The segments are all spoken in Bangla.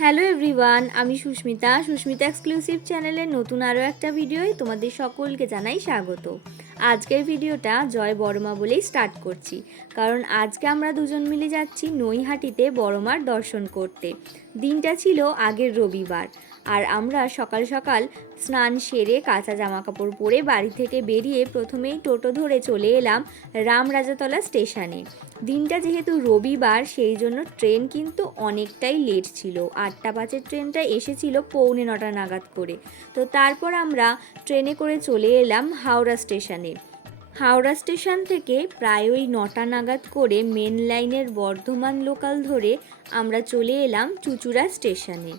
হ্যালো এভরিওয়ান, আমি সুস্মিতা এক্সক্লুসিভ চ্যানেলের নতুন আরও একটা ভিডিওয় তোমাদের সকলকে জানাই স্বাগত। আজকের ভিডিওটা জয় বড়মা বলেই স্টার্ট করছি, কারণ আজকে আমরা দুজন মিলে যাচ্ছি নৈহাটিতে বড়মার দর্শন করতে। দিনটা ছিল আগের রবিবার, আর আমরা সকাল সকাল স্নান সেরে কাঁচা জামাকাপড় পরে বাড়ি থেকে বেরিয়ে প্রথমেই টোটো ধরে চলে এলাম রামরাজাতলা স্টেশনে। দিনটা যেহেতু রবিবার, সেই জন্য ট্রেন কিন্তু অনেকটাই লেট ছিল। 8:05 ট্রেনটা এসেছিল 8:45 নাগাদ করে। তো তারপর আমরা ট্রেনে করে চলে এলাম হাওড়া স্টেশনে। হাওড়া স্টেশন থেকে প্রায় ওই 9টা নাগাদ করে মেন লাইনের বর্ধমান লোকাল ধরে আমরা চলে এলাম চুঁচুড়া স্টেশনে।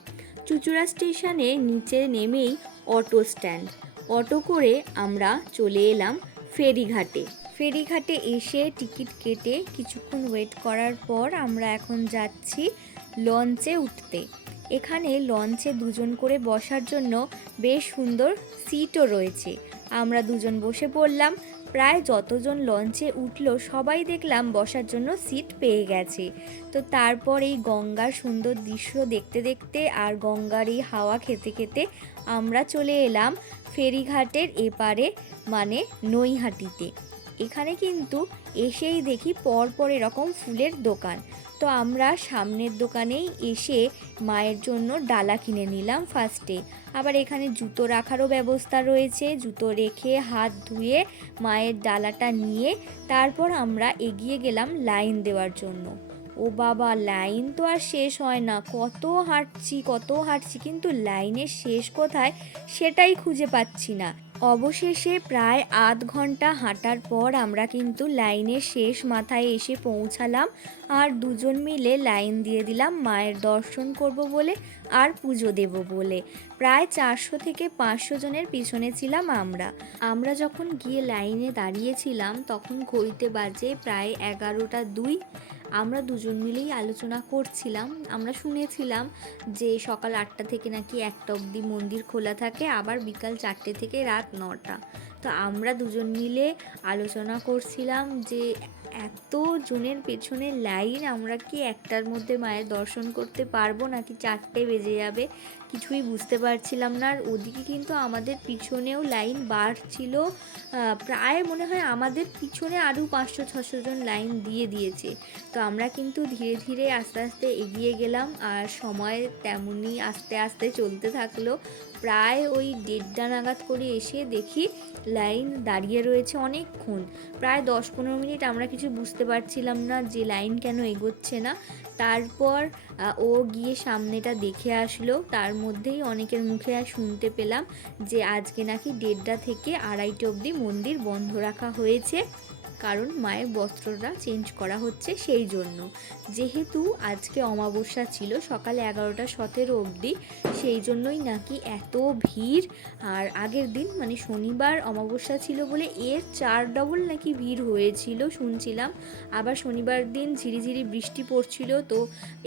চুঁচুড়া স্টেশনে নিচে নেমেই অটো স্ট্যান্ড। অটো করে আমরা চলে এলাম ফেরিঘাটে। ফেরিঘাটে এসে টিকিট কেটে কিছুক্ষণ ওয়েট করার পর আমরা এখন যাচ্ছি লঞ্চে উঠতে। এখানে লঞ্চে দুজন করে বসার জন্য বেশ সুন্দর সিটও রয়েছে। আমরা দুজন বসে পড়লাম। প্রায় যতজন লঞ্চে উঠলো সবাই দেখলাম বসার জন্য সিট পেয়ে গেছে। তো তারপর এই গঙ্গার সুন্দর দৃশ্য দেখতে দেখতে আর গঙ্গার এই হাওয়া খেতে খেতে আমরা চলে এলাম ফেরিঘাটের এপারে, মানে নৈহাটিতে। এখানে কিন্তু এসেই দেখি পরপর এরকম ফুলের দোকান। তো আমরা সামনের দোকানেই এসে মায়ের জন্য ডালা কিনে নিলাম ফার্স্টে। আবার এখানে জুতো রাখারও ব্যবস্থা রয়েছে। জুতো রেখে হাত ধুয়ে মায়ের ডালাটা নিয়ে তারপর আমরা এগিয়ে গেলাম লাইন দেওয়ার জন্য। ও বাবা, লাইন তো আর শেষ হয় না, কত হাঁটছি কিন্তু লাইনের শেষ কোথায় সেটাই খুঁজে পাচ্ছি না। অবশেষে প্রায় আধ ঘন্টা হাঁটার পর আমরা কিন্তু লাইনের শেষ মাথায় এসে পৌঁছালাম, আর দুজন মিলে লাইন দিয়ে দিলাম মায়ের দর্শন করব বলে আর পুজো দেব বলে। প্রায় 400 থেকে 500 জনের পিছনে ছিলাম আমরা যখন গিয়ে লাইনে দাঁড়িয়েছিলাম তখন ঘড়িতে বাজে প্রায় 11:02। আমরা দুজন মিলেই আলোচনা করছিলাম। আমরা শুনেছিলাম যে সকাল 8টা থেকে নাকি 1টা অবধি মন্দির খোলা থাকে, আবার বিকাল 4টে থেকে রাত 9টা। তো আমরা দুজন মিলে আলোচনা করছিলাম যে এত জনের পেছনে লাইন, আমরা কি একটার মধ্যে মায়ের দর্শন করতে পারবো নাকি 4টে বেজে যাবে, কিছুই বুঝতে পারছিলাম না। আর ওদিকে কিন্তু আমাদের পিছনেও লাইন বাড়ছিল। প্রায় মনে হয় আমাদের পিছনে আরও 500-600 জন লাইন দিয়েছে। তো আমরা কিন্তু ধীরে ধীরে আস্তে আস্তে এগিয়ে গেলাম, আর সময় তেমনই আস্তে আস্তে চলতে থাকলো। প্রায় ওই 1:30 নাগাদ করে এসে দেখি লাইন দাঁড়িয়ে রয়েছে অনেকক্ষণ, প্রায় 10-15 মিনিট। আমরা কিছু বুঝতে পারছিলাম না যে লাইন কেন এগোচ্ছে না। তারপর ও গিয়ে সামনেটা দেখে আসলো। তার মধ্যেই অনেকের মুখে শুনতে পেলাম যে আজকে নাকি 1:30 থেকে 2:30 অবধি মন্দির বন্ধ রাখা হয়েছে, কারণ মায়ের বস্ত্রটা চেঞ্জ করা হচ্ছে সেই জন্য। যেহেতু আজকে অমাবস্যা ছিল সকাল 11:17 অবধি, সেই জন্যই নাকি এত ভিড়। আর আগের দিন মানে শনিবার অমাবস্যা ছিল বলে এর 4 ডবল নাকি ভিড় হয়েছিল শুনছিলাম। আবার শনিবার দিন ঝিরিঝিরি বৃষ্টি পড়ছিল। তো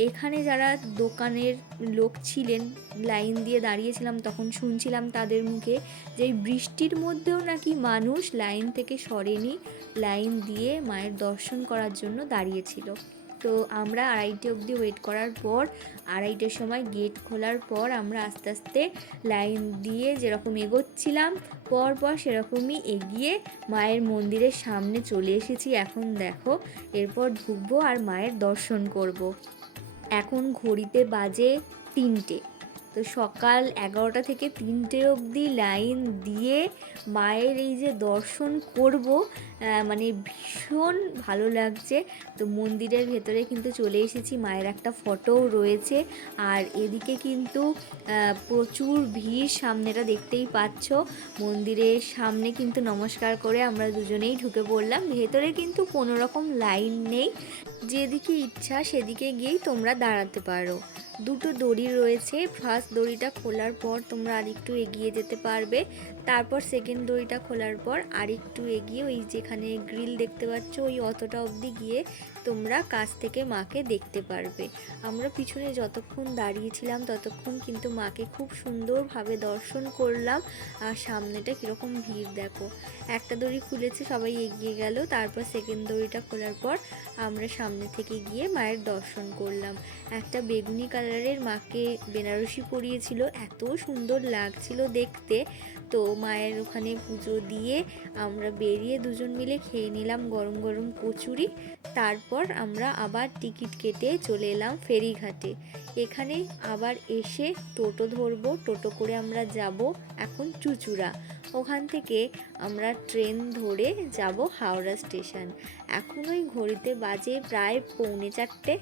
এখানে যারা দোকানের লোক ছিলেন, লাইন দিয়ে দাঁড়িয়েছিলাম, তখন শুনছিলাম তাদের মুখে যে বৃষ্টির মধ্যেও নাকি মানুষ লাইন থেকে সরেনি, লাইন দিয়ে মায়ের দর্শন করার জন্য দাঁড়িয়েছিল। তো আমরা 2:30 অবধি ওয়েট করার পর 2:30-এর সময় গেট খোলার পর আমরা আস্তে আস্তে লাইন দিয়ে যেরকম এগোচ্ছিলাম পর সেরকমই এগিয়ে মায়ের মন্দিরের সামনে চলে এসেছি। এখন দেখো, এরপর ঢুকবো আর মায়ের দর্শন করব। এখন ঘড়িতে বাজে 3টে। তো সকাল 11টা থেকে 3টে অবধি লাইন দিয়ে মায়ের এই যে দর্শন করব, মানে ভীষণ ভালো লাগছে। তো মন্দিরের ভেতরে কিন্তু চলে এসেছি, মায়ের একটা ফটোও রয়েছে। আর এদিকে কিন্তু প্রচুর ভিড়, সামনেটা দেখতেই পাচ্ছ। মন্দিরের সামনে কিন্তু নমস্কার করে আমরা দুজনেই ঢুকে পড়লাম। ভেতরে কিন্তু কোনো রকম লাইন নেই, যেদিকে ইচ্ছা সেদিকে গিয়েই তোমরা দাঁড়াতে পারো। দুটো দড়ি রয়েছে, ফার্স্ট দড়িটা খোলার পর তোমরা আরেকটু এগিয়ে যেতে পারবে। তারপর সেকেন্ড দড়িটা খোলার পর আরেকটু এগিয়ে ওই যেখানে গ্রিল দেখতে পাচ্ছ ওই অতটা অবধি গিয়ে তোমরা কাছ থেকে মাকে দেখতে পারবে। আমরা পিছনে যতক্ষণ দাঁড়িয়েছিলাম ততক্ষণ কিন্তু মাকে খুব সুন্দরভাবে দর্শন করলাম। আর সামনেটা কীরকম ভিড় দেখো। একটা দড়ি খুলেছে, সবাই এগিয়ে গেল। তারপর সেকেন্ড দড়িটা খোলার পর আমরা সামনে থেকে গিয়ে মায়ের দর্শন করলাম। একটা বেগুনি কালার কালারের মাকে বেনারসি পরিয়েছিল, এত সুন্দর লাগছিল দেখতে। তো মায়ের ওখানে পুজো দিয়ে আমরা বেরিয়ে দুজন মিলে খেয়ে নিলাম গরম গরম কচুরি। তারপর আমরা আবার টিকিট কেটে চলে এলাম ফেরিঘাটে। এখানে আবার এসে টোটো ধরবো, টোটো করে আমরা যাব এখন চুঁচুড়া। ওখান থেকে আমরা ট্রেন ধরে যাব হাওড়া স্টেশন। এখন ওই ঘড়িতে বাজে প্রায় 3:45।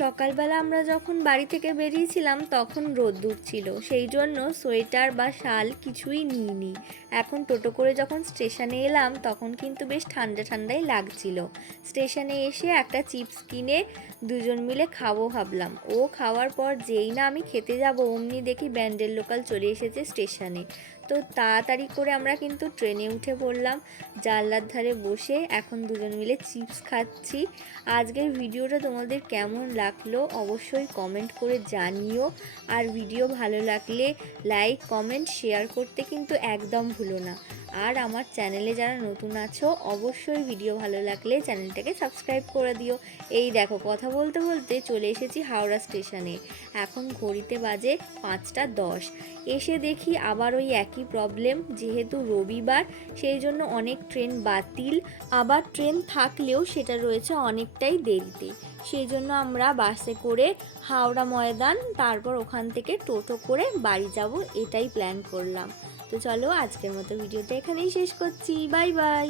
সকালবেলা আমরা যখন বাড়ি থেকে বেরিয়েছিলাম তখন রোদ্দুর ছিল, সেই জন্য সোয়েটার বা শাল কিছুই নিইনি। এখন টোটো করে যখন স্টেশনে এলাম তখন কিন্তু বেশ ঠান্ডা ঠান্ডাই লাগছিল। স্টেশনে এসে একটা চিপস কিনে দুজন মিলে খাবো ভাবলাম। ও খাওয়ার পর যেই না আমি খেতে যাব অমনি দেখি ব্যান্ডেল লোকাল চলে এসেছে স্টেশনে। তো তাড়াতাড়ি করে আমরা কিন্তু ট্রেনে উঠে পড়লাম। জানলার ধারে বসে এখন দুজন মিলে চিপস খাচ্ছি। আজকের ভিডিওটা তোমাদের কেমন লাগলো অবশ্যই কমেন্ট করে জানিও। আর ভিডিও ভালো লাগলে লাইক কমেন্ট শেয়ার করতে কিন্তু একদম ভুলো না। আর আমার চ্যানেলে যারা নতুন আছো অবশ্যই ভিডিও ভালো লাগলে চ্যানেলটাকে সাবস্ক্রাইব করে দিও। এই দেখো কথা বলতে বলতে চলে এসেছি হাওড়া স্টেশনে। এখন ঘড়িতে বাজে 5:10। এসে দেখি আবার ওই একই প্রবলেম, যেহেতু রবিবার সেই জন্য অনেক ট্রেন বাতিল, আবার ট্রেন থাকলেও সেটা রয়েছে অনেকটাই দেরিতে। সেই জন্য আমরা বাসে করে হাওড়া ময়দান, তারপর ওখান থেকে টোটো করে বাড়ি যাব, এটাই প্ল্যান করলাম। তো চলো আজকের মতো ভিডিওটা এখানেই শেষ করছি। Bye bye.